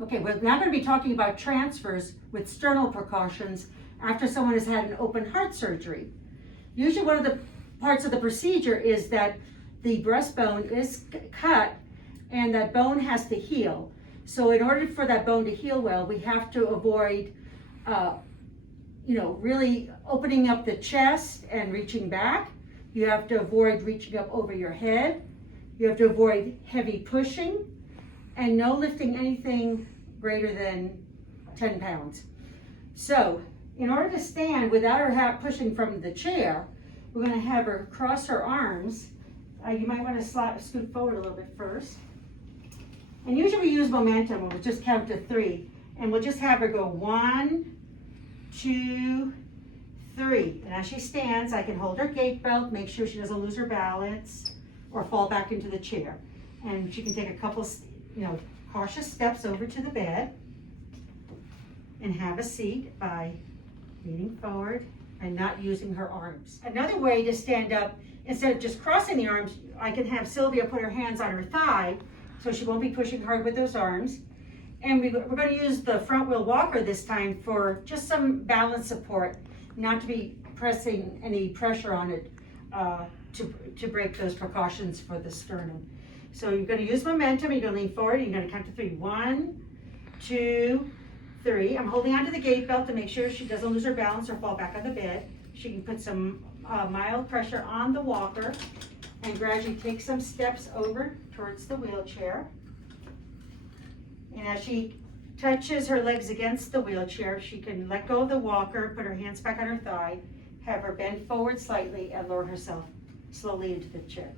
Okay, we're now going to be talking about transfers with sternal precautions after someone has had an open heart surgery. Usually one of the parts of the procedure is that the breastbone is cut and that bone has to heal. So in order for that bone to heal well, we have to avoid, really opening up the chest and reaching back. You have to avoid reaching up over your head. You have to avoid heavy pushing and no lifting anything greater than 10 pounds. So in order to stand without her pushing from the chair, we're going to have her cross her arms. You might want to scoot forward a little bit first. And usually we use momentum. We'll just count to 3. And we'll just have her go 1, 2, 3. And as she stands, I can hold her gait belt, make sure she doesn't lose her balance or fall back into the chair. And she can take a couple, cautious steps over to the bed and have a seat by leaning forward and not using her arms. Another way to stand up, instead of just crossing the arms, I can have Sylvia put her hands on her thigh so she won't be pushing hard with those arms. And we're going to use the front wheel walker this time for just some balance support, not to be pressing any pressure on it to break those precautions for the sternum. So you're going to use momentum, you're going to lean forward, you're going to count to 3. 1, 2, 3. I'm holding onto the gait belt to make sure she doesn't lose her balance or fall back on the bed. She can put some mild pressure on the walker and gradually take some steps over towards the wheelchair. And as she touches her legs against the wheelchair, she can let go of the walker, put her hands back on her thigh, have her bend forward slightly, and lower herself slowly into the chair.